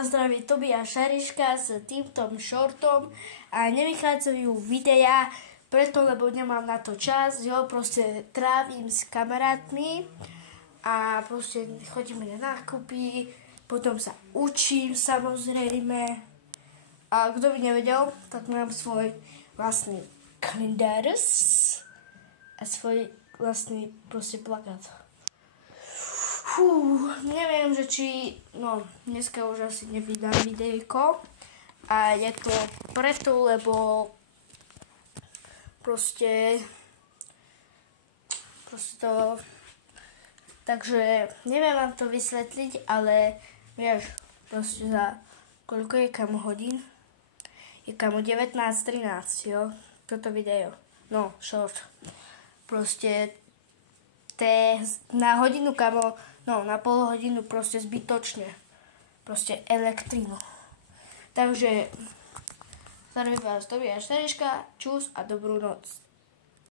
Zdraví Tobiáš Šariška s týmto shortom a nevychádzajú videa, preto lebo nemám na to čas, jo, proste trávim s kamarátmi a proste chodíme na nákupy, potom sa učím samozrejme a kto by nevedel, tak mám svoj vlastný kalendár a svoj vlastný proste plakát. Neviem, že či, dneska už asi nevydám videjko a je to preto, lebo proste to, takže neviem vám to vysvetliť, ale vieš, proste za koľko je kamo hodín? Je kamo 19:13, jo, toto video, short, proste na hodinu kamo, na pol hodinu proste zbytočne. Proste elektrínu. Takže, zdravím vás, Tobiáš Šariška, čus a dobrú noc.